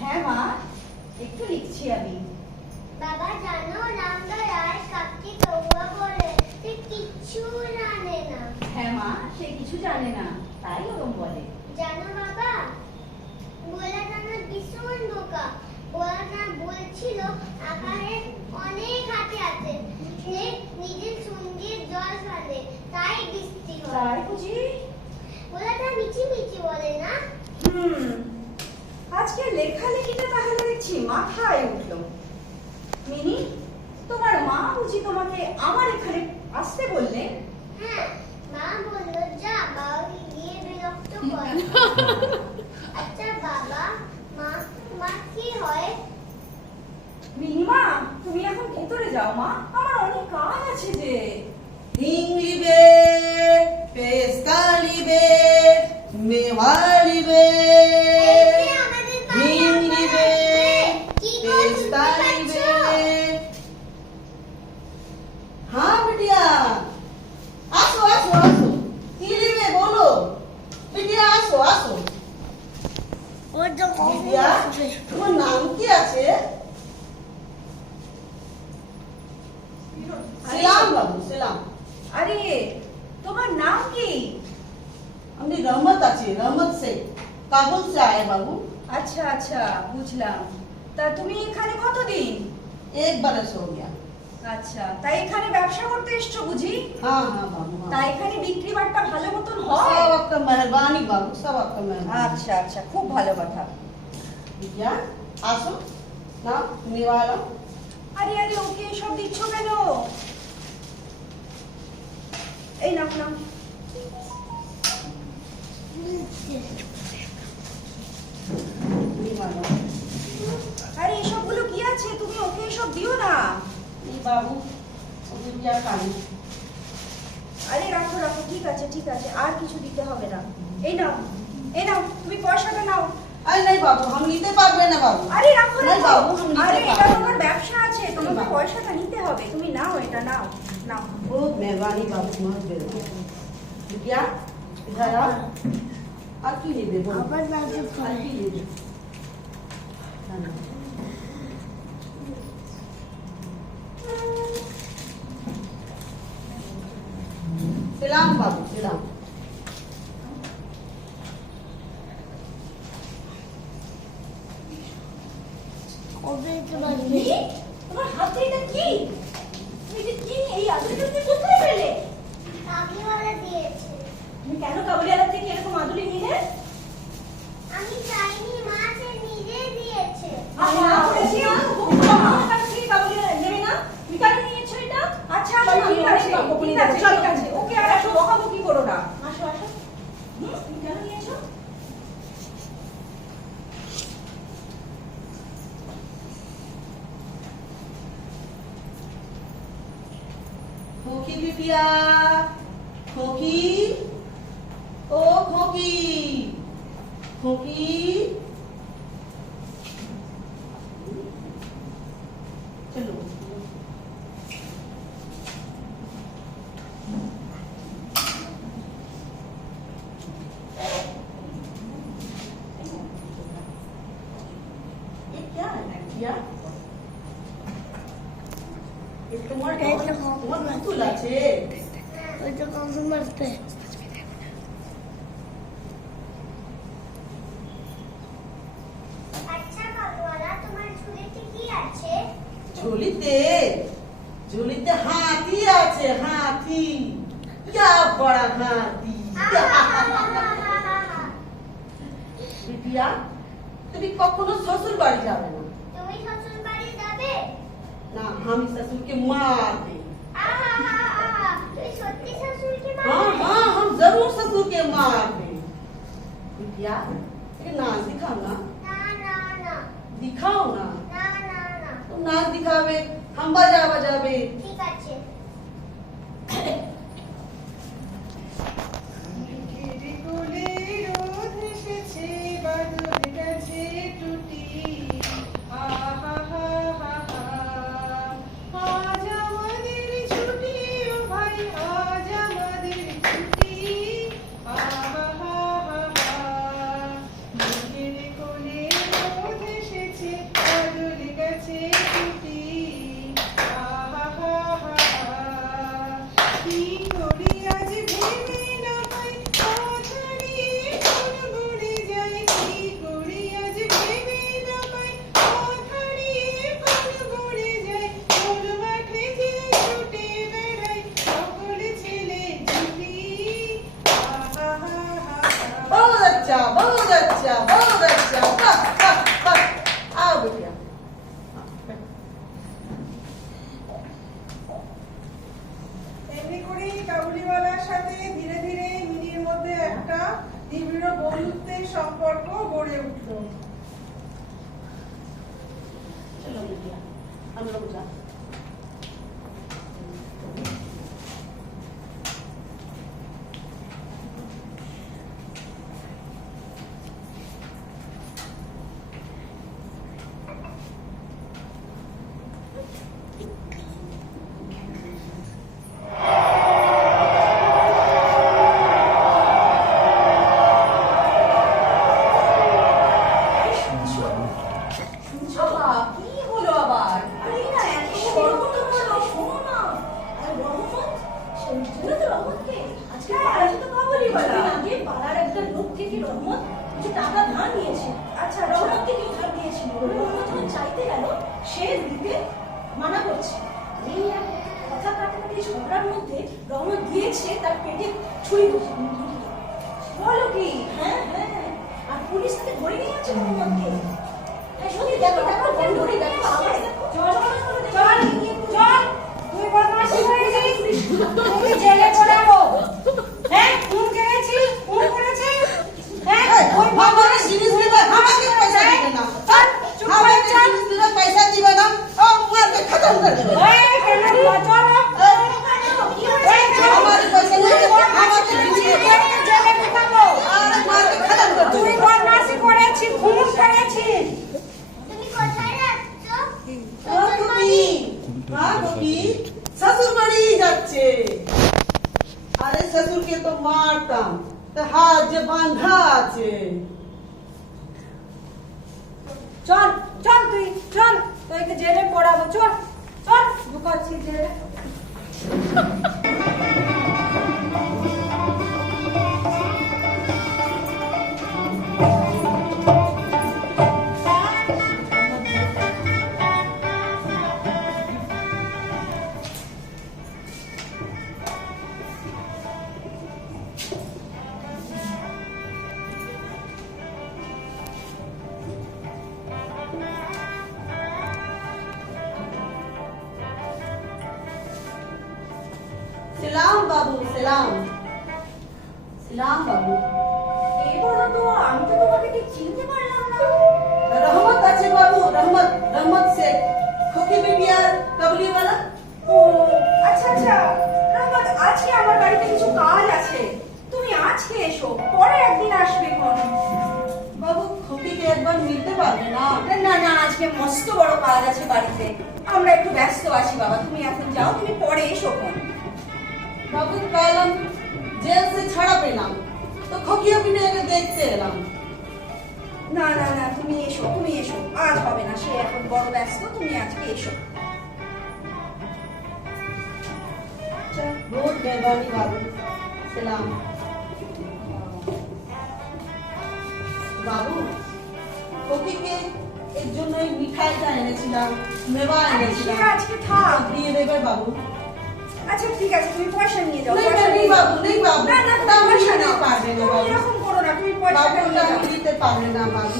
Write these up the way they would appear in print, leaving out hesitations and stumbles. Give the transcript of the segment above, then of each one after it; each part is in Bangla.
হ্যাঁ মা, একটু লিখছি আমি। বাবা জানো রামদাস কাককে কৌয়া বলে, সে কিচ্ছু জানে না। হ্যাঁ মা, সে কিছু জানে না, তাই ওরম বলে। জানো বাবা, গোলাটা না ভীষণ বোকা। গোলাটা বলছিল আকারে অনেক হাতি আছে, সে নিজের সঙ্গে জল ফেলে, তাই বৃষ্টি হয়। তাই বুঝি? গোলাটা মিছি মিছি বলে না। আজকে লেখালেখিটা তাহলে দেখছি মাথায় উঠলো। মিনি, তোমার মা বুঝি তোমাকে আমার এখানে আসতে বললে? হ্যাঁ, মা বললো যা বাবাকে গিয়ে বিরক্ত কর। আচ্ছা বাবা, মা কি হয়? মিনিমা, তুমি এখন ভেতরে যাও মা, আমার অনেক কাজ আছে যে। হিং লিবে, পেস্তা লিবে, মেওয়া লিবে, এই যে আমাদের হিং লিবে, কি গো পেস্তা শুনতে লিবে। পাচ্ছ? हाँ बिटिया, आसो आसो आसो, की लिबे बोलो, बिटिया आसो आसो। ওর তো बिटिया, তোমার নাম কি আছে? सलाम बाबू सलाम। আরে, তোমার নাম কি? हमने रहमत আছে, रहमत से, काबुल से आए बाबू। আচ্ছা আচ্ছা, বুঝলাম। তা তুমি এখানে কতদিন? एक बरस हो गया। আচ্ছা, তাই এখানে ব্যবসা করতে এসছো বুঝি? हाँ हाँ बाबू हाँ। তাই এখানে বিক্রি বাট্টা ভালো মতন হয়? सब आपका मेहरबानी बाबू, सब आपका मेहरबानी। আচ্ছা আচ্ছা, খুব ভালো কথা। बिटिया आसो ना निवाला। আরে আরে, ওকে সব দিচ্ছ কেন? এই নাও নাও। निवाला আরে এসবগুলো কি আছে? তুমি ওকে এসব দিও না। ये बाबू बिटिया खाली। আরে রাখো রাখো, ঠিক আছে ঠিক আছে, আর কিছু দিতে হবে না। এই নাও, এই নাও, তুমি পয়সাটা নাও। अरे नहीं बाबू हम नीचे पारबे ना बाबू। আরে রাখো नहीं রাখো। बाबू हम আরে नीचे এটা पारबे তোমার ना। ব্যবসা আছে, তোমাকে বাবা। পয়সাটা নিতে হবে। তুমি নাও, এটা নাও নাও। बहुत मेहरबानी बाबू, बहुत मेहरबानी। बिटिया इधर आ। और की ले दे बोलो। আবার দাদু और की ले दे। सलाम बाबू सलाम। কবে কি? তোমার হাতে এটা কি? তুমি এটা কি? এই আদুরিটা তুমি কোথায় পেলে? কাকিওয়ালা দিয়েছে। তুমি কেন কাবুলিওয়ালা থেকে এরকম আদুরি নিলে? আমি চাইনি, মা সে নিজে দিয়েছে। আমি না করেছি, আমার কাছ থেকে কাবুলিওয়ালা নেবে না? তুমি কেন নিয়েছো এটা? আচ্ছা আচ্ছা, চলো, ঠিক আছে, আমি বকুনি ঠিক দেবো, আছে, চলো। ঠিক আছে। ওকে আর এত বকাবকি করো না। আসো আসো। তুমি কেন নিয়েছো? खोकी बिटिया, खोकी, ओ खोकी, खोकी। चलो ये क्या है बिटिया? ये तुम्हारे तुम्हारे तुला छे। ওই তো কখন মারতে। আচ্ছা কাকিওয়ালা, তোমার ঝুলিতে কি আছে? झोलीते झोलीते हाथी আছে हाथी। क्या बड़ा हाथी। बिटिया তুমি কখনো শ্বশুর বাড়ি যাবে না। তুমি শ্বশুর বাড়ি যাবে? না আমি শ্বশুরকে মারবে। তুই সত্যি শ্বশুরকে हाँ মারবে? हाँ हम जरूर ससुर के मार दें। बिटिया ये नाच दिखाओ ना, না না না दिखाओ ना। না না না तुम नाच दिखावे, हम बाजा बजावे। ঠিক আছে মেঘের কোলে রোদ এসেছে, বাদল গেছে টুটি। আহা হা হা হা, আজ আমাদের ছুটি ও ভাই, আজ আমাদের ছুটি। আহা হা হা হা, মেঘের কোলে রোদ এসেছে, বাদল গেছে টুটি। আহা হা হা হা, কি করি আজ ভেবে না পাই, পথ হারিয়ে কোন গুণে যাই। কি করি আজ ভেবে না পাই, পথ হারিয়ে কোন গুণে যাই। কোন মাঠে যে ছুটে বেড়াই, সকল ছেলে ছুটি। আহা হা হা হা। बहुत अच्छा, बहुत अच्छा, बहुत अच्छा। वाह, वाह, वाह। आओ बेटिया। এমনি করেই কাবুলিওয়ালার সাথে ধীরে ধীরে মিনির মধ্যে একটা তীব্র বন্ধুত্বের সম্পর্ক গড়ে উঠল। चलो बेटिया, हम लोग जा। শুনছো শুনছো কি হলো আবার? আরে না এত গরম হলো, শোনো না। আর রহমত, শুনছো তো রহমতকে? আজকে আজকে তো খবরই বলা। কিছুদিন আগে পাড়ার একটা লোক থেকে রহমত কিছু টাকা ধার নিয়েছে। আচ্ছা, রহমতকে কেউ ধার দিয়েছিল। রহমত যখন চাইতে গেল, সে দিতে মানা করছে। এই এক কথা কাটাকাটি ঝগড়ার মধ্যে রহমত দিয়েছে তার পেটে ছুরি ঢুকিয়ে। বলো কি? হ্যাঁ হ্যাঁ, আর পুলিশ তাকে ধরে নিয়ে যাচ্ছে রহমতকে। হ্যাঁ, সত্যি দেখো দেখো, ফোন ধরে দেখো, আওয়াজ দেখো। চল চল চল, তুই বদমাশি করেছিস, তুমি জেলে পড়াবো। হ্যাঁ, খুন করেছিস, খুন করেছিস। হ্যাঁ, ওই हमारे जिनिस दिबे, हमारे पैसा दिबे ना। चल, चुप कर, हमारे चल। जिनिस दिबे, पैसा दिबे ना, और मार के खत्म कर देबे। এই কেন চলো। এই চল, हमारे पैसा नहीं है, हमारे जिनिस दिबे, জেলে ঢুকাবো। और मार के खत्म कर তুই देबे। বদমাশি করেছিস, খুন করেছিস। তুমি কোথায় যাচ্ছ हाँ गोपी, हाँ गोपी, ससुर बाड़ी যাচ্ছে। আরে শ্বশুরকে তো মারতাম, তা হাত যে বাঁধা আছে। চল চল, তুই চল, তোকে জেলে পড়াবো। চল চল, ঢুকাচ্ছি জেলে। সেলাম বাবু, সেলাম সেলাম বাবু। এই বলো তো, আমি তো তোমাকে ঠিক চিনতে পারলাম না। রহমত আছে বাবু, রহমত, রহমত শেখ, খোকি বিবিয়ার কাবুলিওয়ালা। ও আচ্ছা আচ্ছা, রহমত, আজকে আমার বাড়িতে কিছু কাজ আছে, তুমি আজকে এসো, পরে একদিন আসবে কোন। বাবু খোকিকে একবার মিলতে পারবে না? না না, আজকে মস্ত বড় কাজ আছে বাড়িতে, আমরা একটু ব্যস্ত আছি বাবা, তুমি এখন যাও, তুমি পরে এসো কোন। বাবু কাল हम जेल से छड़ा पेलाम, तो खोकियो भी ने देखते एलाम। না না না, তুমি এসো, তুমি এসো, আজ হবে না, সে এখন বড় ব্যস্ত, তুমি আজকে এসো। बहुत मेहरबानी बाबू, सलाम। বাবু খোকিকে এর জন্য এই মিঠাইটা এনেছিলাম, মেওয়া আরে, এনেছিলাম, সে আজকে থাক। দিয়ে দেবে বাবু। আচ্ছা ঠিক আছে, তুমি পয়সা নিয়ে যাও। नहीं পয়সা नहीं নিয়ে যাও। बाबू, नहीं बाबू, না না, তুমি দাম পয়সা দিতে নাও। পারবে না তুমি বাবু। এরকম করো না, তুমি পয়সাটা বাবু নিয়ে যাও। দাম দিতে পারবে না বাবু।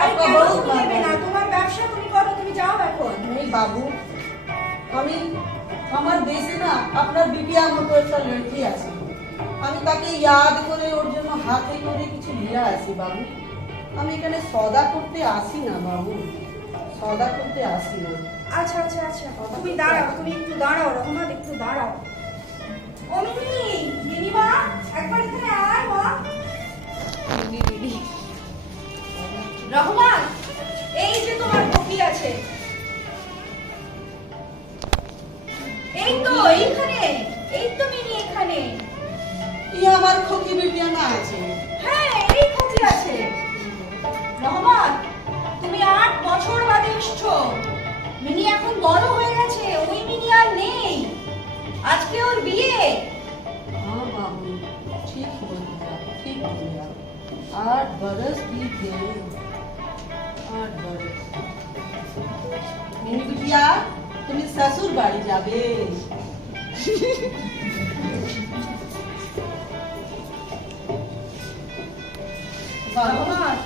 আরে आपका কেন बहुत তুমি নেবে না? मेहरबानी। তোমার ব্যবসা তুমি করো, তুমি যাও এখন। नहीं बाबू, আমি আমার দেশে না আপনার বিটিয়ার মতো একটা লড়কি আছে, আমি তাকে ইয়াদ করে ওর জন্য হাতে করে কিছু নিয়ে আসি বাবু। আমি এখানে সদা করতে আসি না বাবু, সদা করতে আসি না। আচ্ছা আচ্ছা আচ্ছা, তুমি দাঁড়াও, তুমি একটু দাঁড়াও রহমান, একটু দাঁড়াও। ও মিনি, মিনিমা একবার এখানে আয় মা। রহমান, এই যে তোমার কপি আছে, এই তো এইখানে, এই তো মিনি এখানে। ই আমার খোকি বিটিয়া না আছে। হ্যাঁ এই কপি আছে। রহমান, তুমি 8 বছর বাদে এসছো। মিনি এখন বড় হয়ে গেছে, ওই মিনি আর নেই। আজকে ওর বিয়ে। हाँ बाबू, ठीक बोले आप, ठीक बोले आप। 8 बरस बीत गए, 8 बरस। मिनी बिटिया, তুমি শ্বশুর বাড়ি যাবে? রহমান,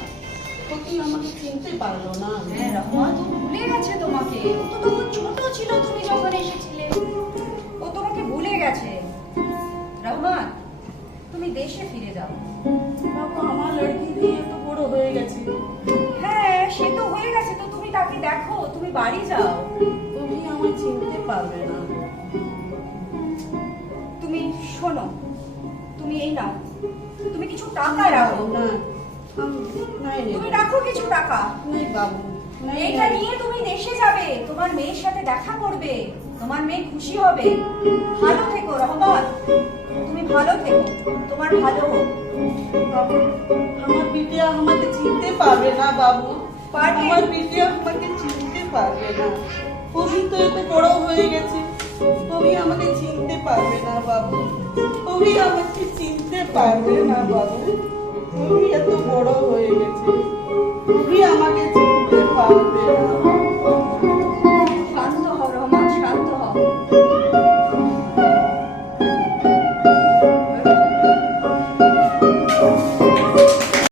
খোকি আমাকে চিনতে পারলো না। হ্যাঁ রহমান তো ভুলে গেছে তোমাকে। ও তো তখন ছোট ছিল তুমি যখন এসেছিলে, ও তোমাকে ভুলে গেছে। রহমান, তুমি দেশে ফিরে যাও। বাবু আমার লড়কি দিয়ে তো বড় হয়ে গেছে, হ্যাঁ সে তো হয়ে গেছে, তো তুমি তাকে দেখো, তুমি বাড়ি যাও। তুমি আমায় চিনতে পারবে না। তুমি শোনো, তুমি এই নাও, তুমি কিছু টাকা রাখো। না, নাই তুমি রাখো কিছু টাকা। নাই বাবু, নাই এইটা নিয়ে তুমি দেশে যাবে, তোমার মেয়ের সাথে দেখা করবে, তোমার মেয়ে খুশি হবে। ভালো থেকো রহমান, তুমি ভালো থেকো, তোমার ভালো হোক। বাবু, আমার বিটিয়া আমাকে চিনতে পারবে না বাবু, পারবে। আমার বিটিয়া আমাকে চিনতে পারবে না। তুমি তো এত বড় হয়ে গেছে, তুমি আমাকে চিনতে পারবে না বাবু, তুমি আমাকে চিনতে পারবে না বাবু, তুমি এত বড় হয়ে গেছে, তুমি আমাকে চিনতে পারবে না।